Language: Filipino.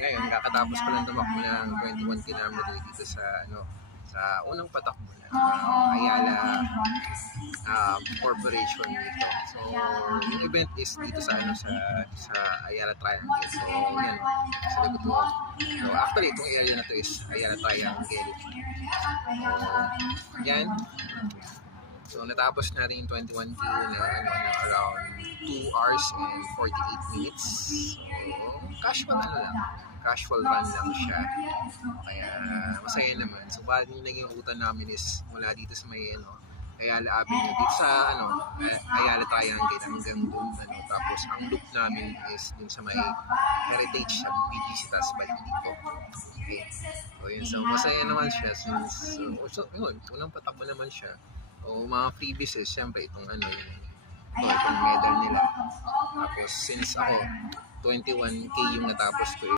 ngayon, kakatapos ko lang tumakbo ng 21 kilometer dito sa sa unang patakbo ng Ayala Corporation dito. So, yung event is dito sa sa Ayala Triangle. So, yan, sa likod ko. So, actually, itong area na to is Ayala Triangle. So, yan. So, natapos natin yung 21 kilo na around 2 hours and 48 minutes. So, casual run lang siya. Kaya, masaya naman. So, bali yung naging ruta namin is mula dito sa may, Ayala Avenue, dito sa, Ayala Triangle hanggang doon, tapos ang loop namin is dun sa may Heritage sa BGC, tapos balik dito. Okay. So, yun. So, masaya naman siya since, yun, unang patakbo naman siya. O mga freebies is syempre itong itong medal nila. Tapos since ako 21K yung natapos ko